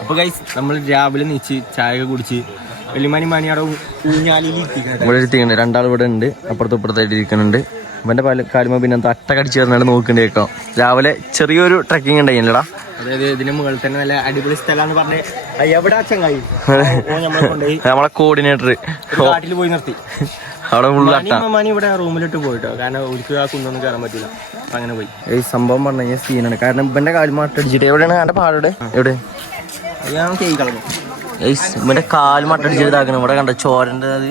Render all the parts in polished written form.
അപ്പൊ ഗൈസ് നമ്മൾ രാവിലെ നീച്ച് ചായ ഒക്കെ കുടിച്ച് വെള്ളിമാനി മാനിയാടെ ഇവിടെ ഇരുത്തിക്കുന്നുണ്ട്. രണ്ടാൾ ഇവിടെ ഉണ്ട്, അപ്പുറത്തും ഇപ്പുറത്തായിട്ട് ഇരിക്കുന്നുണ്ട്. ഇവന്റെ കാലുമ്പോ പിന്നെ എന്താ അട്ട കടിച്ചു ചേർന്നാണ് നോക്കേണ്ടി കേൾക്കാം. രാവിലെ ചെറിയൊരു ട്രക്കിംഗ് ഉണ്ടായില്ലടാ. അതായത് ഇതിന് മുകളിൽ തന്നെ നല്ല അടിപൊളി സ്ഥലമാണെന്ന് പറഞ്ഞ് എവിടെ ചങ്ങായി നമ്മളെ കോർഡിനേറ്റർ കാട്ടിൽ പോയി നിർത്തി. അവിടെ മണി ഇവിടെ റൂമിലിട്ട് പോയിട്ടോ, കാരണം ഒരിക്കലും ആ കുന്നൊന്നും കയറാൻ പറ്റില്ല. അങ്ങനെ പോയി ഈ സംഭവം പറഞ്ഞു കഴിഞ്ഞാൽ സീനാണ്. കാരണം ഇവന്റെ കാലുമ്പോ അട്ടടിച്ചിട്ട് എവിടെയാണ് എന്റെ പാടോടെ എവിടെ ഞാൻ കേക്ക് കളഞ്ഞു. ഇവന്റെ കാല് മട്ടടിച്ചിട്ട് ഇതാക്കണം. ഇവിടെ കണ്ട ചോരന്റെ അത്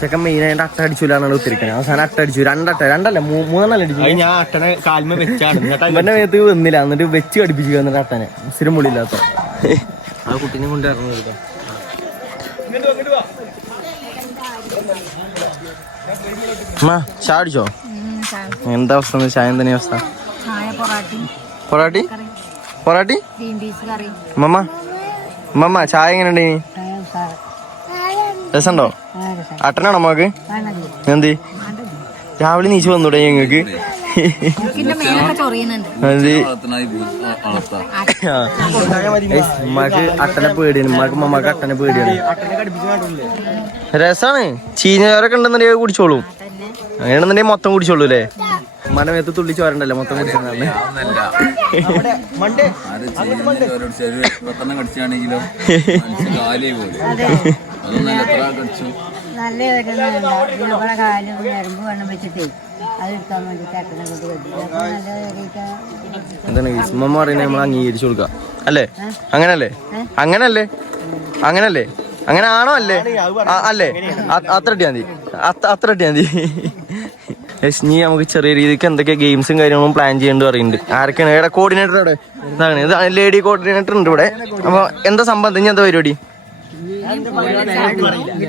ചെക്കൻ മെയിനായിട്ട് അട്ട അടിച്ചില്ലാന്നാണ് ഉത്തരിക്കുന്നത്. അവസാനം അട്ട അടിച്ചു. രണ്ടല്ല മൂന്നെണ്ണം അടിച്ചു. ഞാൻ അട്ടനെ കാൽമ വെച്ചാണ് ഇവന്റെ മേത്ത് വന്നില്ല. എന്നിട്ട് വെച്ച് കടിപ്പിച്ചു എന്നിട്ട് അട്ടനെ സ്ഥിരം മുള്ളില്ലാത്ത ആ കുട്ടീനെ കൊണ്ട് ഇറങ്ങുക. ചായ അടിച്ചോ? എന്താ അവസ്ഥ? ചായ എന്തിനാ അവസ്ഥ? പൊറാട്ടി പൊറാട്ടി മമ്മ ചായ എങ്ങനെയുണ്ട്? രസമുണ്ടോ? അട്ടനാണോ അമ്മക്ക്? എന്ത് രാവിലെ നീച്ച് വന്നൂടെ ഞങ്ങക്ക്? ഉമ്മാക്ക് അട്ടനെ പേടിയാണ്. മമ്മക്ക് അട്ടനെ പേടിയാണ്. രസാണ്. ചീഞ്ഞവരൊക്കെ ഉണ്ടെന്നുണ്ടെങ്കിൽ കുടിച്ചോളൂ. അങ്ങനെയാണെന്നുണ്ടെങ്കിൽ മൊത്തം കുടിച്ചോളൂ അല്ലേ? ഉമ്മാന്റെ മേത്ത് തുള്ളി ചോരണ്ടല്ലോ മൊത്തം കുടിച്ചാണ്. എന്താണ് ഉമ്മ പറയുന്നത്? നമ്മൾ അംഗീകരിച്ചു കൊടുക്കാം അല്ലേ? അങ്ങനല്ലേ? അങ്ങനല്ലേ? അങ്ങനല്ലേ? അങ്ങനെ ആണോ? അല്ലേ? അല്ലേ? അത്ര ഇട്ടിയാ മതി. അത്ര ഇട്ടിയാ മതി. ഇനി നമുക്ക് ചെറിയ രീതിക്ക് എന്തൊക്കെ ഗെയിംസും കാര്യങ്ങളും പ്ലാൻ ചെയ്യേണ്ടി പറയുന്നുണ്ട്. ആരൊക്കെയാണ് ഇവിടെ കോർഡിനേറ്റർ? അവിടെ ഇതാണ് ലേഡി കോർഡിനേറ്റർ ഉണ്ട് ഇവിടെ. അപ്പൊ എന്താ സംഭവം? ഇനി എന്താ പരിപാടി?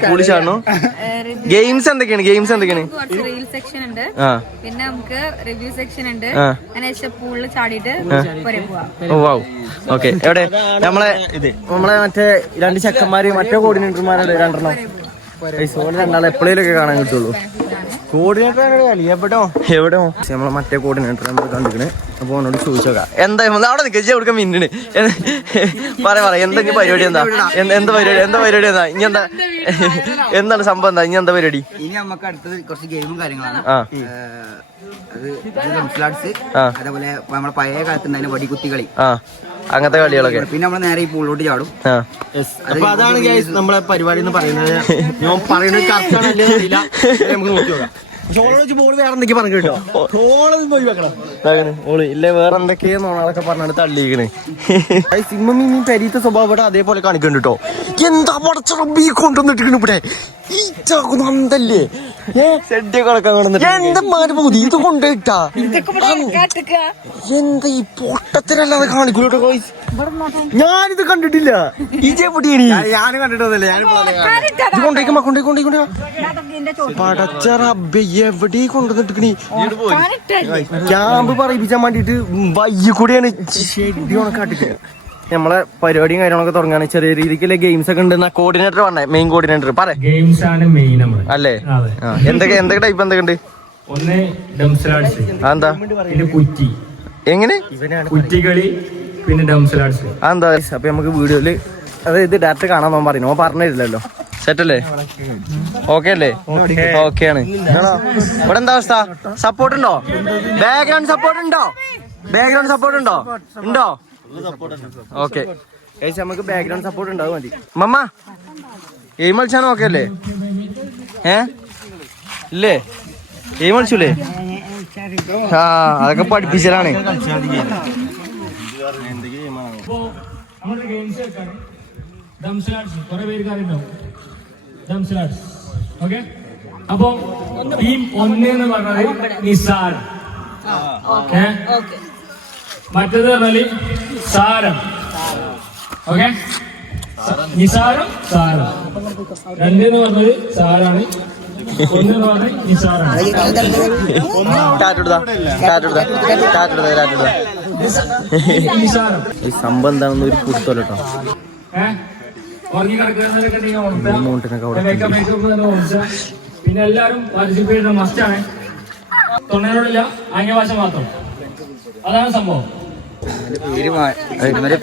കുളിച്ചാണോ? ഗെയിംസ് എന്തൊക്കെയാണ്? ഗെയിംസ് എന്തൊക്കെയാണ്? പിന്നെ നമുക്ക് റിവ്യൂ സെക്ഷൻ ഉണ്ട്. ഓക്കെ. എവിടെ നമ്മളെ മറ്റേ രണ്ട് ചെക്കന്മാര് മറ്റേ കോർഡിനേറ്റർമാരുണ്ട് രണ്ടെണ്ണം. രണ്ടാളെ എപ്പോഴേലൊക്കെ കാണാൻ കിട്ടുള്ളൂ. കോർഡിനേറ്റർ എവിടെയോ നമ്മളെ മറ്റേ കോർഡിനേറ്റർ നമ്മൾ കണ്ടിക്കണേ. അപ്പൊ അവനോട് ചോദിച്ചോക്കാം എന്താ അവിടെ നിൽക്കുക കൊടുക്കാൻ മിന്നിന് പറയാ എന്താ പരിപാടി? എന്താ പരിപാടി? എന്താ ഇനി എന്താ? എന്താണ് സംഭവം? എന്താ ഇനി എന്താ പരിപാടി? ഇനി നമുക്ക് അടുത്തത് കുറച്ച് ഗെയിമും കാര്യങ്ങളാണ്. അതേപോലെ നമ്മളെ പഴയ കാലത്തുണ്ടായിരുന്ന വടികുത്തികളി, അങ്ങനത്തെ കളികളൊക്കെ. പിന്നെ നമ്മൾ നേരെ ഈ പൂളിലോട്ട് ചാടും. അപ്പൊ അതാണ് നമ്മളെ പരിപാടി എന്ന് പറയുന്നത്. ഞാൻ പറയുന്നത് കറക്റ്റാണല്ലേ നമുക്ക് നോക്കി നോക്കാം. ബോൾ വേറെ എന്തൊക്കെ പറഞ്ഞു കേട്ടോ? പോയി വെക്കണം ഓള് ഇല്ലേ വേറെ എന്തൊക്കെയോ നോണാളൊക്കെ പറഞ്ഞാണ് തള്ളിയിരിക്കണേ. സിമ്മി പരീത്ത സ്വഭാവം അതേപോലെ കാണിക്കുന്നുണ്ട് കേട്ടോ. എന്താ പടച്ച റബ്ബി കൊണ്ടുവന്നിട്ടിരിക്കണ ഇവിടെ നന്തല്ലേ എന്തമാര് പോതി ഇത് കൊണ്ടുപോയിട്ടാ? എന്താ ഈ പൊട്ടത്തിനല്ലാതെ കാണിക്കൂട്ടോ. ഞാനിത് കണ്ടിട്ടില്ല. ഞാൻ കണ്ടിട്ടൊന്നുമില്ല. പടച്ച റബ്ബേ എവിടെ കൊണ്ടുവന്നിട്ടിരിക്കണേ? ക്യാമ്പ് പറയിപ്പിച്ചാൻ വേണ്ടിട്ട് വയ്യ കൂടെയാണ് ഷെഡി ഉണക്കാട്ടിട്ട് നമ്മളെ പരിപാടിയും കാര്യങ്ങളൊക്കെ തുടങ്ങാണ്. ചെറിയ രീതിക്കുള്ള ഗെയിംസ് ഒക്കെ ഉണ്ട്. കോർഡിനേറ്റർ പറഞ്ഞേ, മെയിൻ കോർഡിനേറ്റർ പറ. ഗെയിംസ് ആണ് മെയിൻ അല്ലേ? എന്തൊക്കെ ടൈപ്പ് എന്തൊക്കെ ഉണ്ട്? ഒന്ന് ഡംസലാഡ്സ്, അതെന്താ? പിന്നെ കുറ്റി, എങ്ങനെ കുറ്റികളി, പിന്നെ ഡംസലാഡ്സ്. അതെന്താ? അപ്പൊ നമുക്ക് വീഡിയോയില് ഇത് ഡയറക്റ്റ് കാണാൻ പോകാൻ പറയുന്നു. പറഞ്ഞു തരില്ലല്ലോ. സെറ്റല്ലേ? ഓക്കെ അല്ലേ? ഓക്കെയാണ്. ഇവിടെ എന്താ അവസ്ഥ? സപ്പോർട്ട് ഉണ്ടോ? ബാക്ക്ഗ്രൗണ്ട് സപ്പോർട്ട് ഉണ്ടോ? ബാക്ക്ഗ്രൗണ്ട് സപ്പോർട്ട് ഉണ്ടോ? ഉണ്ടോ? ഓക്കെ. നമുക്ക് ബാക്ക്ഗ്രൗണ്ട് സപ്പോർട്ട് ഉണ്ടാവും മതി. മമ്മ എയിം കളിച്ചാണ് ഓക്കെ അല്ലേ? ഇല്ലേ? എയിം കളിച്ചൂലേ? ആ അതൊക്കെ പഠിപ്പിച്ചലാണ്. അപ്പൊ ടീം 1 എന്ന് പറഞ്ഞത് നിസാർ, മറ്റേത് പറഞ്ഞാല് സാരം. ഓക്കെ, നിസാറും സാറും. 2 എന്ന് പറഞ്ഞത് സാറാണ്, 1 എന്ന് പറഞ്ഞത് നിസാറാണ്. ഈ സംഭവം എന്താണെന്ന് ഒരു കുടുത്തോലോ. പിന്നെ എല്ലാരും പാർട്ടിസിപ്പേറ്റ് ചെയ്യുന്ന മസ്റ്റാണ്. തൊണ്ണൂറില്ല ആംഗ്യ ഭാഷ മാത്രം. അതാണ് സംഭവം.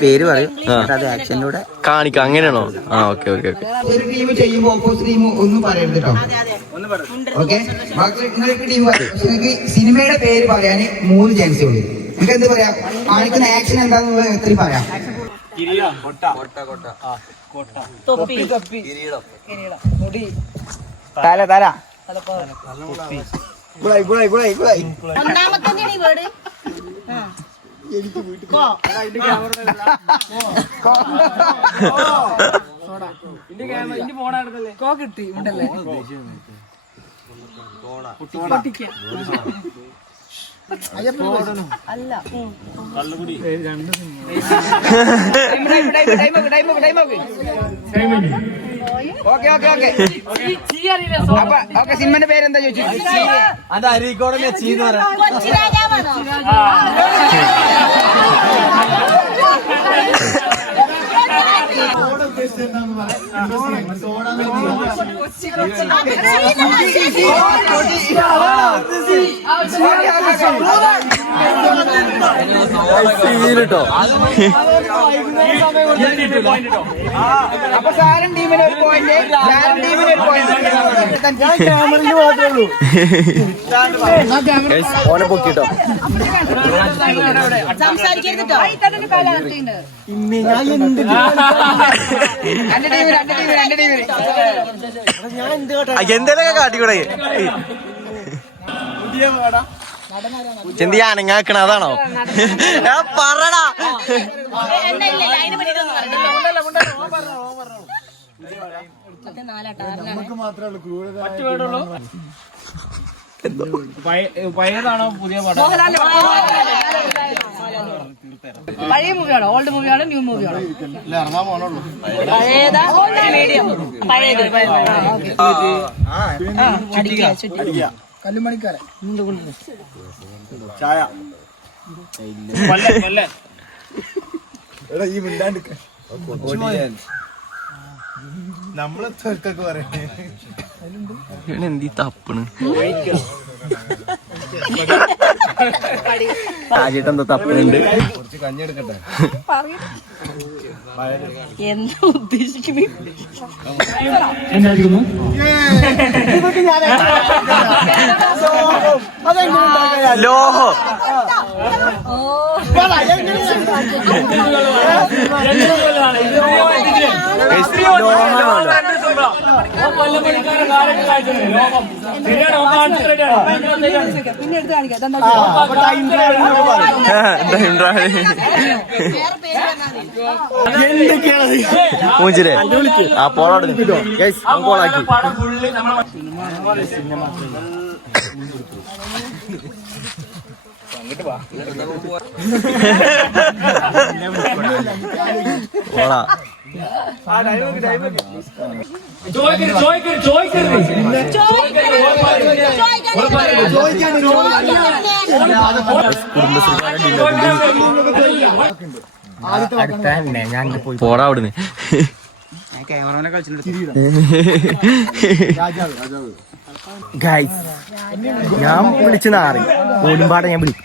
പേര് പറയും, അത് ആക്ഷനിലൂടെ കാണിക്കാം. അങ്ങനെയാണോ? ആ, ഓക്കെ ഓക്കെ ഓക്കെ. ഒരു ടീം ചെയ്യുമ്പോൾ ഓപ്പോസിറ്റ് ടീം ഒന്നും പറയരുത് കേട്ടോ. ഓക്കെ, നിങ്ങൾക്ക് ടീം നിങ്ങൾക്ക് സിനിമയുടെ പേര് പറയാൻ 3 ചാൻസ് ഉള്ളൂ. നിങ്ങൾക്ക് എന്ത് പറയാം, കാണിക്കുന്ന ആക്ഷൻ എന്താണെന്നുള്ളത് എത്രയും പറയാം. തല തല ഓക്കെ ഓക്കെ ഓക്കെ. ഓക്കെ, സിനിമന്റെ പേരെന്താ ചോദിച്ചു? അത് അരീക്കോടല്ലേ ചീന്ന് പറയാം. കേട്ടോ. അപ്പൊ സാരൻ ടീമിന് ഒരു പോയിന്റ്, സാരൻ ടീമിന് ഒരു പോയിന്റ്. ഓനെ പൊക്കിട്ടോ. എന്തെങ്കിലും കാട്ടിക്കൂടെ? ചെന്തി അനങ്ങാക്കണ അതാണോ? പറടാ. പഴയതാണോ പുതിയ പടം? പഴയ മൂവിയാണോ, ഓൾഡ് മൂവിയാണോ, ന്യൂ മൂവിയാണോ? പഴയതാ, മീഡിയം, പഴയത്. കല്ലുമണിക്കാരൻ ചായ ഈ മിണ്ടാണ്ട് നമ്മളെ തോൽക്കൊക്കെ പറയാം. എന്തി തപ്പണ് രാജേട്ട് എന്താ തപ്പുന്നുണ്ട്? കുറച്ച് കഞ്ഞി എടുക്കട്ടെ. എന്താ ഉദ്ദേശിക്കുന്നത്? എന്നായിരിക്കുന്നു? ലോഹോ. പിന്നെ എടുത്ത് കാണിക്കാം. മൂഞ്ചില്ലേ? ആ പോളോട് പോളാക്കി. പോളാ പോടാ അവിടുന്ന്. ക്യാമറമാനെ കളിച്ചിട്ട് ഗൈസ് ഞാൻ വിളിച്ച് നാറി ഓടുമ്പാടെ ഞാൻ വിളിക്കും.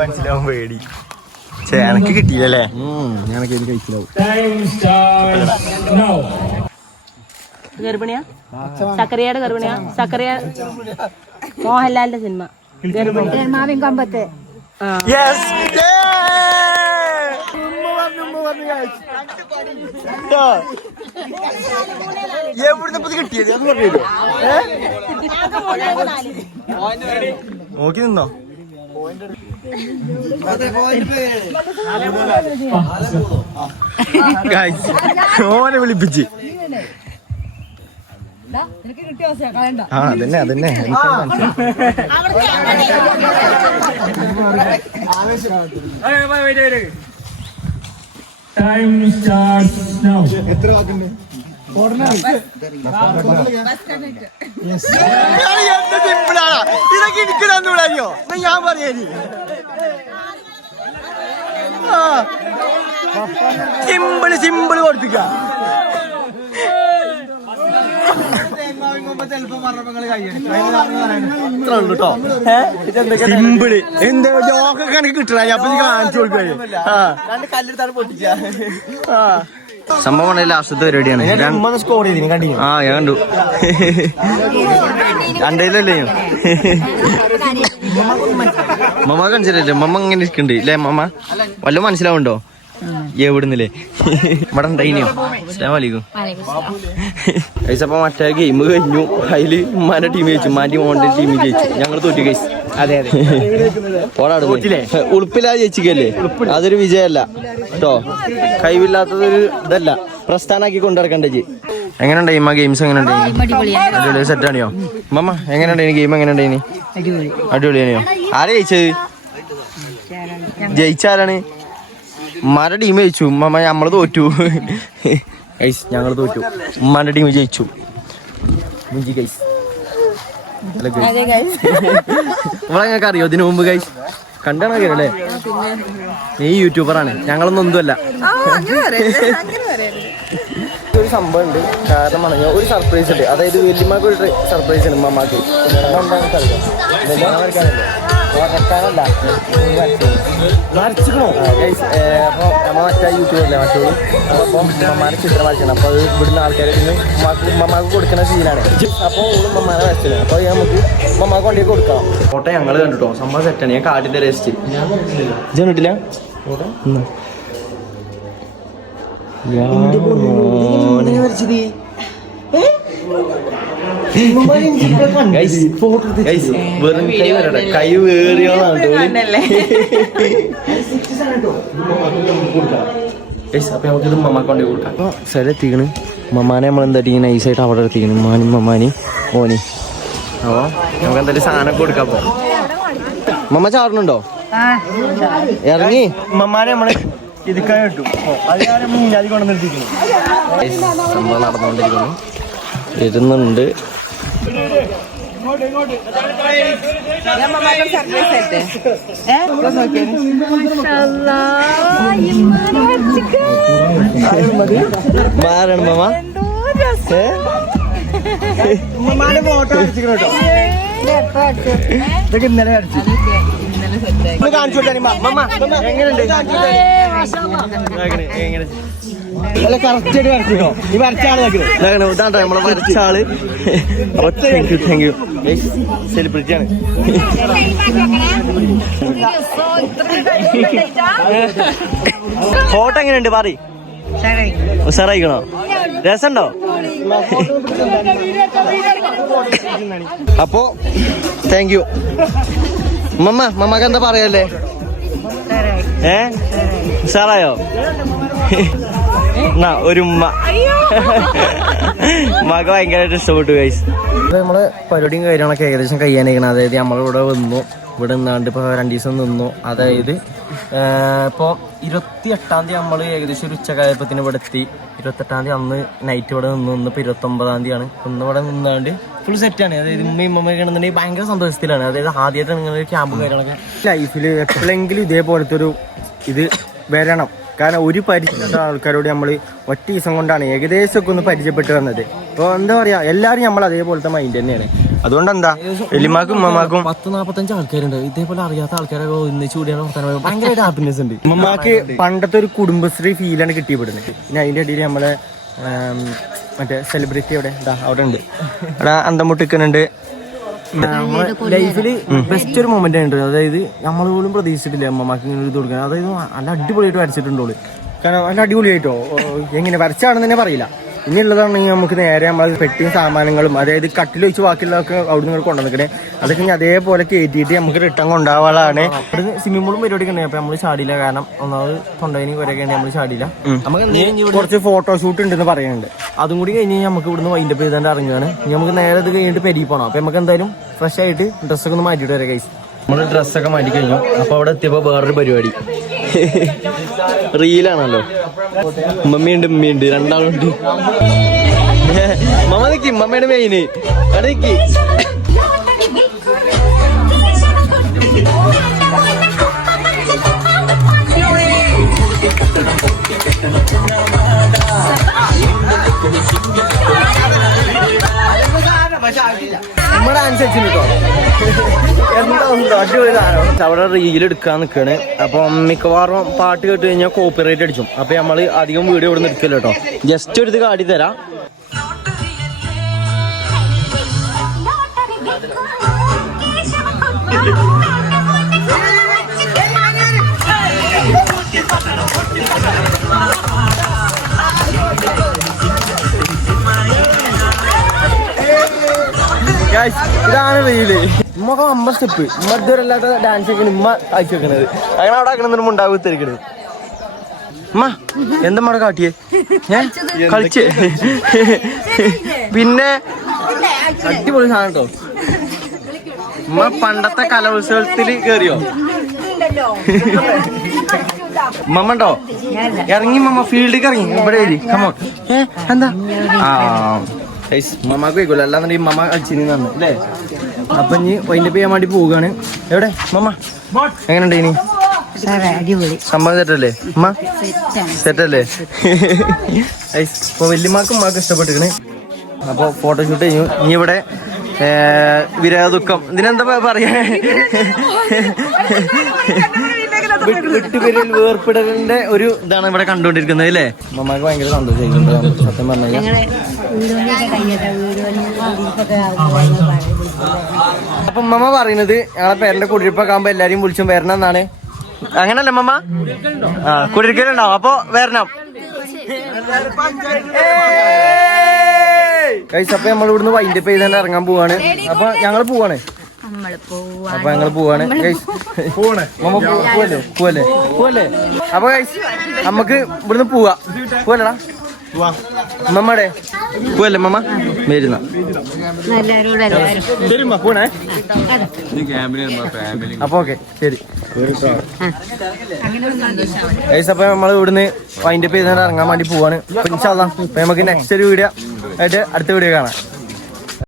മനസ്സിലാവും പേടി. എനക്ക് കിട്ടിയില്ലല്ലേ? ഞാനൊക്കെ ഇത് കഴിച്ചില്ലാവും. ഗർഭിണിയാ? സക്കറിയയുടെ ഗർഭിണിയാ? സക്കറിയ മോഹൻലാലിന്റെ സിനിമ ഗർഭിണി. മാവിൻ കമ്പത്തെ. എവിടുന്ന് കിട്ടിയത് നോക്കി നിന്നോ? ഓനെ വിളിപ്പിച്ച്. ആ അതന്നെ അതന്നെ Time starts now. എത്ര വാക്കുണ്ട്? സിമ്പിളാണ് ഇതൊക്കെ എനിക്ക് തന്നൂടായോ? ഞാൻ പറയാനി സിമ്പിള് സിമ്പിള് കൊടുത്തിക്ക. സിമ്പിള് എന്താ ജോക്കൊക്കെ കണക്ക് കിട്ടണ അപ്പൊ കാണിച്ചു കൊടുക്കുക കല്ലെടുത്താണ് പൊട്ടിച്ച സംഭവം ലാസ്റ്റത്തെ പരിപാടിയാണ് സ്കോർ ചെയ്തിന് കണ്ടിന്യൂ ആ ഞാൻ കണ്ടു അണ്ടയിലല്ലേ മമ്മ കാണിച്ചില്ലേ മമ്മ ഇങ്ങനെ ഇരിക്കണ്ട് അല്ലേ മമ്മ വല്ലതും മനസ്സിലാവുണ്ടോ എവിടുന്നില്ലേ ഇവിടെ ഉണ്ടായിനോ അസ്സലാമലൈക്കും അപ്പൊ മറ്റേ ഗെയിം കഴിഞ്ഞു അതില് ഉമ്മാന്റെ ടീം ജയിച്ചു മാറ്റി മോന്റെ ടീം ജയിച്ചു ഞങ്ങൾ തോറ്റു ഗൈസ് അതെ അതെ ഓടാട് ഉളുപ്പില്ലാതെ ജയിച്ചിക്കല്ലേ അതൊരു വിജയമല്ല കേട്ടോ കഴിവില്ലാത്തതൊരു ഇതല്ല പ്രസ്ഥാനാക്കി കൊണ്ടിറക്കണ്ടേ എങ്ങനെയുണ്ട് ഇമ്മ ഗെയിംസ് എങ്ങനെയുണ്ടായി സെറ്റ് ആണിയോ മമ്മ എങ്ങനെയുണ്ടായി ഗെയിം എങ്ങനെയുണ്ടായിനി അടിപൊളിയാണിയോ ആരാ ജയിച്ചത് ജയിച്ചാരാണ് ഉമ്മാന്റെ ടീം ജയിച്ചു ഉമ്മ നമ്മള് തോറ്റു ഞങ്ങൾ തോറ്റു ഉമ്മാന്റെ ടീം ജയിച്ചു ഗൈസ് നിങ്ങളെങ്ങനെ അറിയോ ഇതിനു മുമ്പ് ഗൈസ് കണ്ടാണല്ലേ നീ യൂട്യൂബറാണ് ഞങ്ങളൊന്നും ഒന്നുമല്ല ഒരു സംഭവം ഉണ്ട് കാരണം പറഞ്ഞാൽ ഒരു സർപ്രൈസ് ഉണ്ട് അതായത് വല്യമ്മക്ക് ഒരു സർപ്രൈസ് ഉണ്ട് ഉമ്മമാക്ക് വരക്കാനല്ല വരച്ചിക്കണോ ഗൈസ് അപ്പോൾ നമ്മൾ മറ്റേ യൂട്യൂബല്ലേ മറ്റോളും അപ്പോൾ ഉമ്മമാരെ ചിത്രം വരയ്ക്കണം അപ്പോൾ അത് ഇവിടുന്ന് ആൾക്കാരെ ഉമ്മമാർക്ക് കൊടുക്കുന്ന സീനാണ് അപ്പോൾ ഉമ്മമാരെ വരച്ചത് അപ്പോൾ നമുക്ക് ഉമ്മമാർക്ക് കൊണ്ടേ കൊടുക്കാം ഫോട്ടോ ഞങ്ങൾ കണ്ടിട്ടോ സംഭവം സെറ്റാണ് ഞാൻ കാട്ടിൻ്റെ രജിസ്റ്റ് ഇത് കണ്ടിട്ടില്ല കൈ വേറിയോന്നാണ് അപ്പൊ നമുക്കിത് മമ്മക്ക് കൊണ്ടേ കൊടുക്കാം അപ്പൊ സ്ഥലം എത്തിക്കണ് മമ്മാനെ നമ്മൾ എന്താ നൈസായിട്ട് അവിടെ എത്തിക്കണം ഉമ്മാനും മമ്മാനി ഓനി അപ്പൊ നമുക്ക് എന്തായാലും സാധനം കൊടുക്കാം അപ്പൊ മമ്മ ചാടണുണ്ടോ ഇറങ്ങി മമ്മാനെ നമ്മള് ഇരിക്കാൻ കിട്ടും അത് കൊണ്ടുവന്നിരിക്കുന്നു സംഭവം നടന്നുകൊണ്ടിരിക്കുന്നു ഇരുന്നുണ്ട് മാറാണ് മാമ ഉമ്മമാരെ ഫോട്ടോ അടിച്ചിട്ടോ ഇതൊക്കെ ഇന്നലെ അടിച്ചു കാണിച്ചു കൊടുത്താൽ എങ്ങനെയുണ്ട് എങ്ങനെ അല്ല കറക്റ്റ് ആയിട്ട് വരച്ചിട്ടോ ഈ വരച്ച ആള് ഇതാണ്ടോ നമ്മളെ വരച്ച ആള് താങ്ക് യു സെലിബ്രിറ്റി ആണ് ഫോട്ടോ എങ്ങനെയുണ്ട് പറ ഉഷാറായിക്കണോ രസമുണ്ടോ അപ്പോ താങ്ക് യു മമ്മക്ക് എന്താ പറയല്ലേ ഉഷാറായോ ഒരു ഉമ്മ മക ഭയങ്കരമായിട്ട് ഇഷ്ടപ്പെട്ടു ഗൈസ് നമ്മളെ പരിപാടിയും കാര്യങ്ങളൊക്കെ ഏകദേശം കഴിയാനായിരിക്കണം അതായത് നമ്മളിവിടെ വന്നു ഇവിടെ നിന്നാണ്ട് ഇപ്പോൾ 2 ദിവസം നിന്നു അതായത് ഇപ്പോൾ 28-ാം തീയതി നമ്മൾ ഏകദേശം ഒരു ഉച്ചക്കായപ്പത്തിന് ഇവിടെ എത്തി 28-ാം തീയതി അന്ന് നൈറ്റ് ഇവിടെ നിന്നു ഇന്നിപ്പോൾ 29-ാം തീയതിയാണ് ഇന്ന് ഇവിടെ നിന്നാണ്ട് ഫുൾ സെറ്റാണ് അതായത് ഉമ്മയും ഉമ്മയൊക്കെ ആണെന്നുണ്ടെങ്കിൽ ഭയങ്കര സന്തോഷത്തിലാണ് അതായത് ആദ്യമായിട്ടാണ് ഇങ്ങനെ ഒരു ക്യാമ്പും കാര്യങ്ങളൊക്കെ ലൈഫിൽ എപ്പോഴെങ്കിലും ഇതേപോലത്തെ ഒരു ഇത് വരണം കാരണം ഒരു പരിചയപ്പെട്ട ആൾക്കാരോട് നമ്മൾ ഒറ്റ ദിവസം കൊണ്ടാണ് ഏകദേശമൊക്കെ ഒന്ന് പരിചയപ്പെട്ട് വന്നത് അപ്പോൾ എന്താ പറയാ എല്ലാവരും നമ്മൾ അതേപോലത്തെ മൈൻഡ് തന്നെയാണ് അതുകൊണ്ട് എന്താ എലിമാക്കും ഉമ്മമാക്കും 40-45 ആൾക്കാരുണ്ട് ഇതേപോലെ അറിയാത്ത ആൾക്കാരൊക്കെ ഒന്നിച്ച് കൂടിയാണ് വർത്താനം ഭയങ്കരമായിട്ട് ഹാപ്പിനെസ് ഉണ്ട് ഉമ്മമാക്ക് പണ്ടത്തെ ഒരു കുടുംബശ്രീ ഫീലാണ് കിട്ടിയപ്പെടുന്നത് പിന്നെ അതിൻ്റെ ഇടയിൽ നമ്മളെ മറ്റേ സെലിബ്രിറ്റി അവിടെ ഉണ്ട് അവിടെ അന്തമുട്ടിക്കുന്നുണ്ട് ലൈഫിൽ ബെസ്റ്റ് ഒരു മൊമെന്റ് ഉണ്ട് അതായത് നമ്മൾ പോലും പ്രതീക്ഷിച്ചിട്ടില്ല അമ്മമാർക്ക് ഇങ്ങനെ ഇത് കൊടുക്കാൻ അതായത് നല്ല അടിപൊളിയായിട്ട് വരച്ചിട്ടുണ്ടോളൂ കാരണം നല്ല അടിപൊളിയായിട്ടോ എങ്ങനെ വരച്ചാണെന്ന് തന്നെ പറയില്ല ഇനിയുള്ളതാണെങ്കിൽ നമുക്ക് നേരെ നമ്മൾ പെട്ടിയും സാമാനങ്ങളും അതായത് കട്ടിലൊഴിച്ച് ബാക്കിയുള്ളതൊക്കെ അവിടെ നിന്ന് കൊണ്ടുവന്നിക്കണേ അതൊക്കെ ഇനി അതേപോലെ കയറ്റിയിട്ട് നമുക്ക് റിട്ടേൺ കൊണ്ടുപോകാനുള്ളതാണ് ഇവിടെ സ്വിമ്മിംഗ് പൂളും പരിപാടിയൊക്കെ ഉണ്ട് അപ്പൊ നമ്മൾ ചാടിയില്ല കാരണം ഒന്നാമത് തൊണ്ടയിന് കുറയൊക്കെ ഉണ്ട് നമ്മൾ ചാടിയില്ല നമുക്ക് കുറച്ച് ഫോട്ടോഷൂട്ട് ഉണ്ടെന്ന് പറയുന്നുണ്ട് അതും കൂടി കഴിഞ്ഞ് നമുക്ക് ഇവിടുന്ന് വൈൻഡപ്പ് ചെയ്താണ്ട് ഇറങ്ങുകയാണ് ഇനി നമുക്ക് നേരെ ഇത് കഴിഞ്ഞിട്ട് പെരി പോകണം അപ്പൊ നമുക്ക് എന്തായാലും ഫ്രഷ് ആയിട്ട് ഡ്രസ്സൊക്കെ ഒന്ന് മാറ്റിയിട്ട് വരാം ഗൈസ് നമ്മൾ ഡ്രസ്സൊക്കെ മാറ്റി കഴിഞ്ഞു അപ്പൊ അവിടെ എത്തിയപ്പോ വേറൊരു പരിപാടി റീലാണല്ലോ ഉമ്മയുണ്ട് രണ്ടാളുണ്ട് മമ്മ നിക്കി മമ്മയുടെ മെയിന് അവിടെ നിക്കി നമ്മുടെ ഡാൻസ് വെച്ചിട്ടോ എന്താ അടിപൊളി സാധനം. അവിടെ റീൽ എടുക്കാൻ നിൽക്കാണ്. അപ്പൊ മിക്കവാറും പാട്ട് കേട്ട് കഴിഞ്ഞാൽ കോപ്പിറൈറ്റ് അടിച്ചും. അപ്പൊ നമ്മള് അധികം വീഡിയോ ഇവിടെ നിന്ന് എടുക്കില്ല കേട്ടോ. ജസ്റ്റ് ഒരു ഇത് കാട്ടി തരാം. ഇതാണ് റീല്. ഉമ്മക്ക് 50 സ്റ്റെപ്പ് ഉമ്മ ഇതുവരല്ലാത്ത ഡാൻസ് ഒക്കെ ഉമ്മ അയച്ചു വെക്കണത്. അങ്ങനെ അവിടെ ആക്കണമെന്ന് ഉണ്ടാവും തിരിക്കണത്. ഉമ്മ എന്താ അവിടെ കാട്ടിയേ? ഞാൻ കളിച്ച് പിന്നെ അടിപൊളി സാധനം കേട്ടോ. ഉമ്മ പണ്ടത്തെ കലോത്സവത്തിൽ കേറിയോ? ഉമ്മണ്ടോ ഇറങ്ങി മമ്മ ഫീൽഡിലേക്ക് ഇറങ്ങി ഇവിടെ വരി. കമോൺ. എന്താ മമ്മക്ക് വയ്ക്കൂല അല്ലാന്നുണ്ടെങ്കിൽ മമ്മ കളിച്ചിരുന്നു അല്ലേ? അപ്പൊ ഇനി വൈൻഡപ്പ് ചെയ്യാൻ വേണ്ടി പോവുകയാണ്. എവിടെ മമ്മ എങ്ങനെയുണ്ട് ഇനി സംഭവം സെറ്റല്ലേ? ഉമ്മ സെറ്റല്ലേ? ഇപ്പൊ വല്യമ്മക്കും ഉമ്മക്ക് ഇഷ്ടപ്പെട്ടിരിക്കണ്. അപ്പൊ ഫോട്ടോഷൂട്ട് കഴിഞ്ഞു. ഇനി ഇവിടെ വിരഹ ദുഃഖം ഇതിനെന്താ പറയാ വിട്ടുപിരിയൽ വേർപ്പിടലിന്റെ ഒരു ഇതാണ് ഇവിടെ കണ്ടുകൊണ്ടിരിക്കുന്നത് അല്ലേ? മമ്മക്ക് ഭയങ്കര സന്തോഷമായിട്ടുണ്ട് സത്യം പറഞ്ഞു കഴിഞ്ഞാൽ. അപ്പൊ മമ്മ പറയുന്നത് ഞങ്ങളെ പേരന്റെ കുടിയിരിപ്പൊക്കെ ആകുമ്പോ എല്ലാരെയും വിളിച്ചും വരണം എന്നാണ്. അങ്ങനല്ലേ മമ്മ? ആ കുടിയിരിക്കലുണ്ടാവും. അപ്പൊ വരണം. അപ്പൊ നമ്മൾ ഇവിടുന്ന് വൈൻഡപ്പ് ചെയ്ത് തന്നെ ഇറങ്ങാൻ പോവാണ്. അപ്പൊ ഞങ്ങള് പോവാണ്. അപ്പൊ ഞങ്ങള് പോവാണ്. പോവല്ലേ? അപ്പൊ നമുക്ക് ഇവിടുന്ന് പോവാ. പോവല്ലടാ മമ്മടെ പോവല്ലേ മമ്മ? വരുന്ന പോണേ. അപ്പൊ ഓക്കെ ശരി. അപ്പൊ നമ്മള് ഇവിടുന്ന് വൈൻഡപ്പ് ചെയ്ത് ഇറങ്ങാൻ വേണ്ടി പോവാണ്. ഇൻഷാ അല്ലാഹ് നമുക്ക് നെക്സ്റ്റ് ഒരു വീഡിയോ ആയിട്ട് അടുത്ത വീഡിയോ കാണാം.